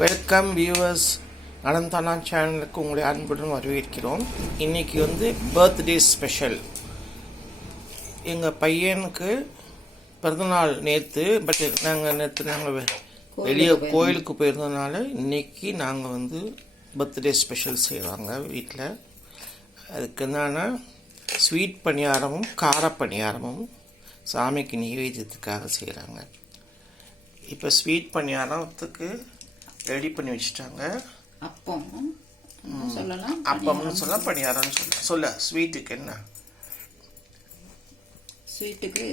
Welcome viewers, அனந்தானா சேனலுக்கு உங்களை அன்புடன் வரவேற்கிறோம். இன்றைக்கி பர்த்டே ஸ்பெஷல். எங்கள் பையனுக்கு பிறந்தநாள் நேற்று. பட் நாங்கள் வெளியே கோயிலுக்கு போயிருந்ததுனால இன்றைக்கி நாங்கள் பர்த்டே ஸ்பெஷல் செய்கிறாங்க வீட்டில். அதுக்கு என்னன்னா ஸ்வீட் பணியாரமும் கார பணியாரமும் சாமிக்கு நிவேதியத்துக்காக செய்கிறாங்க. இப்போ ஸ்வீட் பணியாரத்துக்கு ரெடி பண்ணி வச்சுட்டாங்க. அப்பம்னு சொல்லலாம், பணியாரம்னு சொல்ல. ஸ்வீட்டுக்கு என்ன? ஸ்வீட்டுக்கு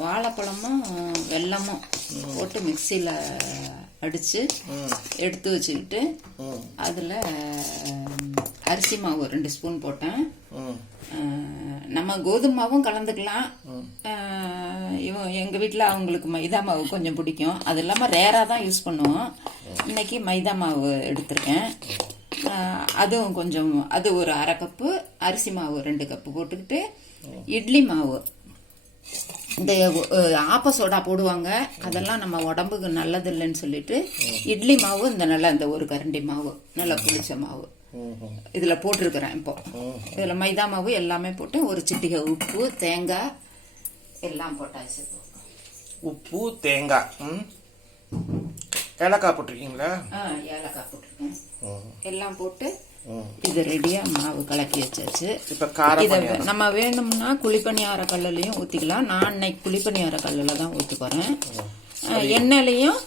வாழைப்பழமும் வெல்லமும் போட்டு மிக்சியில் அடித்து எடுத்து வச்சுக்கிட்டு அதில் அரிசி மாவு 2 ஸ்பூன் போட்டேன். நம்ம கோதுமை மாவும் கலந்துக்கலாம். எங்கள் வீட்டில் அவங்களுக்கு மைதா மாவு கொஞ்சம் பிடிக்கும். அது இல்லாமல் ரேராக தான் யூஸ் பண்ணுவோம். இன்னைக்கு மைதா மாவு எடுத்திருக்கேன். அதுவும் கொஞ்சம், அது ஒரு 1/2 கப்பு, அரிசி மாவு 2 கப்பு போட்டுக்கிட்டு, இட்லி மாவு, இந்த ஆப்ப சோடா போடுவாங்க, அதெல்லாம் நம்ம உடம்புக்கு நல்லது இல்லைன்னு சொல்லிட்டு இட்லி மாவு இந்த 1 கரண்டி மாவு, நல்லா புளிச்ச மாவு இதில் போட்டிருக்கிறேன். இப்போ இதில் மைதா மாவு எல்லாமே போட்டு, ஒரு சிட்டிகை உப்பு, தேங்காய் எல்லாம் போட்டாச்சு. உப்பு, தேங்காய், ஏலக்காய் போட்டிருக்கீங்களா? ஏலக்காய் போட்டிருக்கேன். எல்லாம் போட்டு இது ரெடியா மாவு கலக்கி வச்சாச்சு. இதை நம்ம வேணும்னா குழிப்பணியார கல்லுலையும் ஊற்றிக்கலாம். நான் இன்னைக்கு குழிப்பணியார கல்லில் தான் ஊற்றி போகிறேன். எண்ணெயிலையும்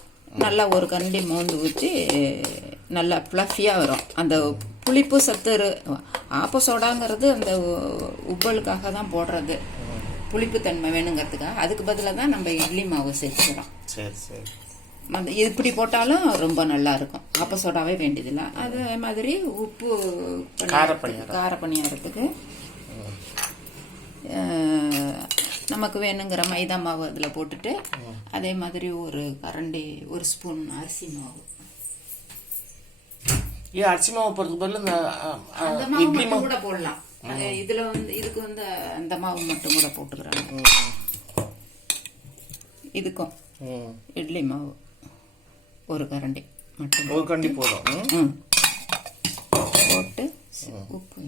நல்லா 1 கரண்டி மோந்து ஊற்றி நல்லா ஃப்ளஃபியாக வரும். அந்த புளிப்பு சத்து ஆப்ப சோடாங்கிறது அந்த உப்பலுக்காக தான் போடுறது, புளிப்புத்தன்மை வேணுங்கிறதுக்காக. அதுக்கு பதிலாக தான் நம்ம இட்லி மாவு சேர்த்துக்கிறோம். சரி சரி. இப்படி போட்டாலும் ரொம்ப நல்லா இருக்கும். ஆப்ப சோடாவே வேண்டியதில்லை. அதே மாதிரி உப்பு, கார பணியாரத்துக்கு நமக்கு வேணுங்கிற மைதா மாவு அதில் போட்டுட்டு, அதே மாதிரி 1 கரண்டி 1 ஸ்பூன் அரிசி மாவு. அரிசி மாவு போடுறதுக்கு பதில் அந்த மாவு கூட போடலாம். இதுல இதுக்கு அந்த மாவு மட்டும் கூட போட்டுக்கிறாங்க. இதுக்கும் இட்லி மாவு 1 கரண்டி மட்டும், 1 கரண்டி போதும். போட்டு உப்பு,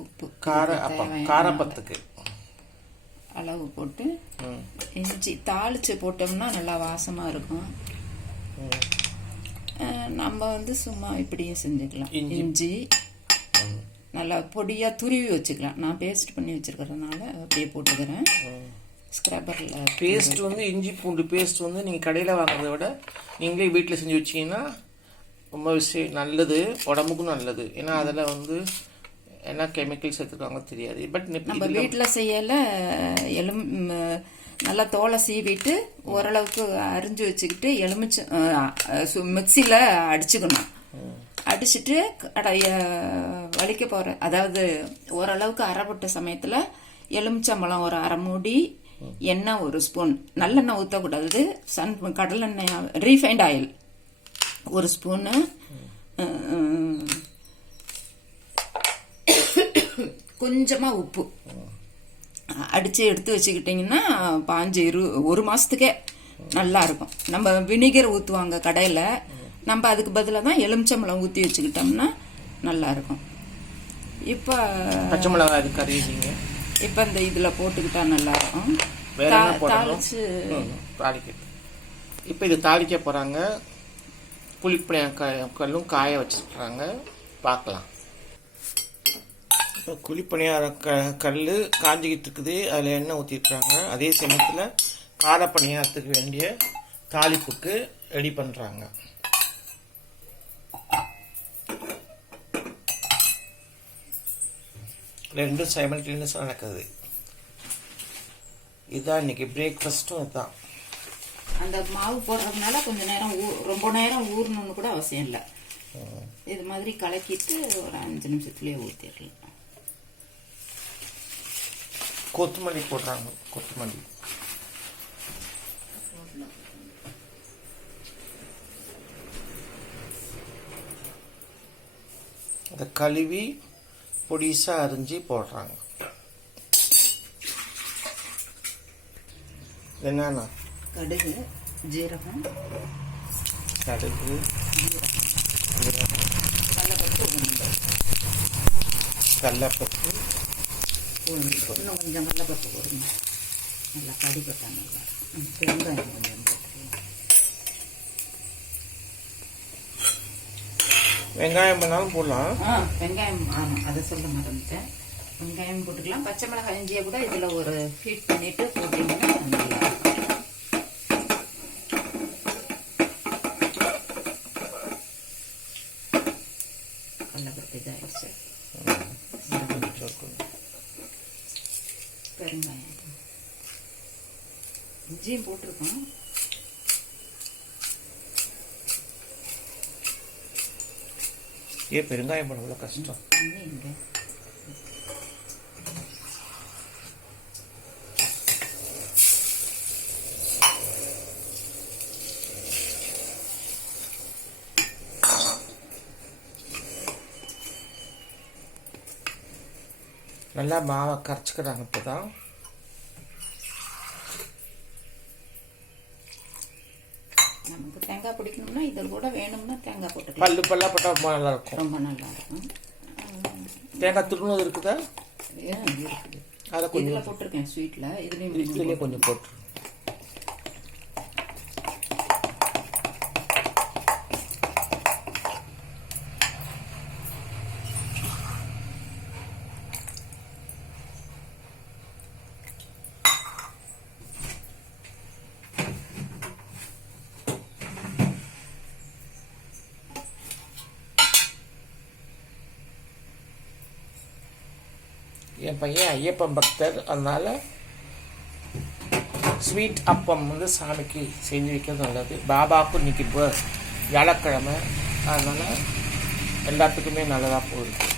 உப்பு காரப்பத்துக்கு அளவு போட்டு, இஞ்சி தாளிச்சு போட்டோம்னா நல்லா வாசமா இருக்கும். நம்ம சும்மா இப்படியே செஞ்சுக்கலாம். இஞ்சி நல்லா பொடியா துருவி வச்சுக்கலாம். நான் பேஸ்ட் பண்ணி வச்சிருக்கிறதுனால அப்படியே போட்டுக்கிறேன். ஸ்க்ரப்பரில் பேஸ்ட் இஞ்சி பூண்டு பேஸ்ட் நீங்கள் கடையில் வாங்குறத விட நீங்களே வீட்டில் செஞ்சு வச்சிங்கன்னா ரொம்ப நல்லது, உடம்புக்கும் நல்லது. ஏன்னா அதில் என்ன கெமிக்கல்ஸ் எடுத்துருக்காங்க தெரியாது. பட் நம்ம வீட்டில் செய்யலை. நல்லா தோலை சீவிட்டு ஓரளவுக்கு அரிஞ்சு வச்சுக்கிட்டு மிக்சியில் அடிச்சுக்கணும். அடிச்சுட்டு வலிக்க போகிற, அதாவது ஓரளவுக்கு அரைப்பட்ட சமயத்தில் எலுமிச்சம்பழம் 1 1/2 மூடி, எண்ணெய் 1 ஸ்பூன், நல்லெண்ணெய் ஊற்றக்கூடாது, கடலெண்ணெய், ரீஃபைண்ட் ஆயில் 1 ஸ்பூனு, கொஞ்சமாக உப்பு அடித்து எடுத்து வச்சுக்கிட்டிங்கன்னா 1 மாதத்துக்கே நல்லா இருக்கும். நம்ம வினிகர் ஊற்றுவாங்க கடையில், நம்ம அதுக்கு பதிலாக தான் எலுமிச்சம்பழம் ஊற்றி வச்சுக்கிட்டோம்னா நல்லா இருக்கும். இப்போ பச்சை மிளகாய் கறிங்க, இப்போ இந்த இதில் போட்டுக்கிட்டா நல்லா இருக்கும். தாளிச்சு இப்போ இது தாளிக்க போகிறாங்க. புளிப்பணியாரம் காய வச்சுருக்குறாங்க, பார்க்கலாம். இப்போ குழிப்பணியார கல் காஞ்சிக்கிட்டு இருக்குது. அதில் எண்ணெய் ஊற்றிருக்குறாங்க. அதே சமயத்தில் கார பணியாரத்துக்கு வேண்டிய தாளிப்புக்கு ரெடி பண்ணுறாங்க. ரெண்டும் சைமல்டேனியஸாக நடக்குது. இதுதான் இன்னைக்கு பிரேக்ஃபாஸ்ட்டும். இதுதான் அந்த மாவு போடுறதுனால கொஞ்சம் நேரம் ரொம்ப நேரம் ஊறணும்னு கூட அவசியம் இல்லை. இது மாதிரி கலக்கிட்டு ஒரு 5 நிமிஷத்துலேயே ஊற்றிடலாம். கொத்தமல்லி போடுறாங்க. கொத்தமல்லி அதை கழுவி பொடிசாக அரிஞ்சு போடுறாங்க. என்னன்னா கடுகு, ஜீரகம், கடுகு, ஜீரகம், கடலைப்பருப்பு, உளுந்தம்பருப்பு. கடலைப்பருப்பு, உளுந்தம்பருப்பு இன்னும் கொஞ்சம் கடலைப்பருப்பு போடுங்க, நல்லா கடிப்பட்டா நல்லா இருக்கும். வெங்காயம் கொஞ்சம் போட்டுக்கலாம். வெங்காயம் பண்ணாலும் போடலாம். வெங்காயம், ஆமாம் அதை சொல்ல மறந்துட்டேன். வெங்காயம் போட்டுக்கலாம். பச்சை மிளகாய் இஞ்சியை கூட இதில் ஒரு ஹீட் பண்ணிட்டு போட்டிங்கன்னா நல்லா இருக்கும். கடலைப்பருப்பு இதாகிடுச்சு. பெருங்காயம், இஞ்சியும் போட்டிருக்கோம். ஏன் பெருங்காயம் பண்ண கஷ்டம்? இங்க நல்லா மாவை கரைச்சிக்கிறாங்க. இப்போதான் நமக்கு தேங்காய் பிடிக்கணும்னா இதை கூட வேணும்னா தேங்காய் போட்டுக்கலாம். பல்லு பல்லா போட்டால் ரொம்ப நல்லா இருக்கும். ரொம்ப நல்லா இருக்கும். தேங்காய் துருணுவது இருக்குதா? இருக்குது. அதை கொஞ்சம் இதில் போட்டிருக்கேன். ஸ்வீட்டில் இதுலேயே கொஞ்சம் போட்டு. என் பையன் ஐயப்பன் பக்தர், அதனால ஸ்வீட் அப்பம் வந்து சாமிக்கு செஞ்சு வைக்கிறது நல்லது. பாபாவுக்கும் இன்னைக்கு வியாழக்கிழமை, அதனால் எல்லாத்துக்குமே நல்லதாக போகுது.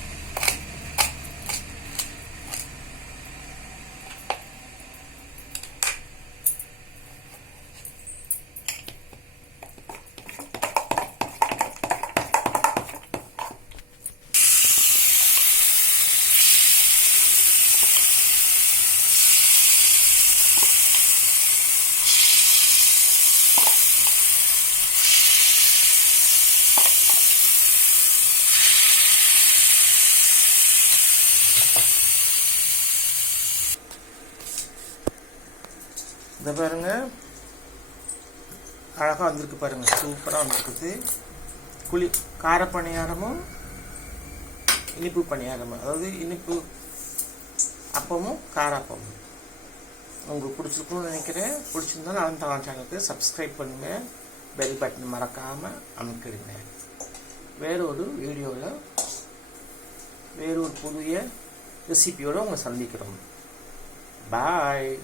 இதை பாருங்க, அழகாக வந்திருக்கு பாருங்க, சூப்பராக வந்திருக்குது. கார பணியாரமும் இனிப்பு பணியாரமும், அதாவது இனிப்பு அப்பமும் கார அப்பமும் உங்களுக்கு பிடிச்சிருக்குன்னு நினைக்கிறேன். பிடிச்சிருந்தாலும் அவன் சேனலுக்கு சப்ஸ்கிரைப் பண்ணுங்கள், பெல் பட்டன் மறக்காமல் அமைக்கிடுங்க. வேறொரு வீடியோவில் வேறொரு புதிய ரெசிபியோடு உங்களை சந்திக்கிறோம். பாய்.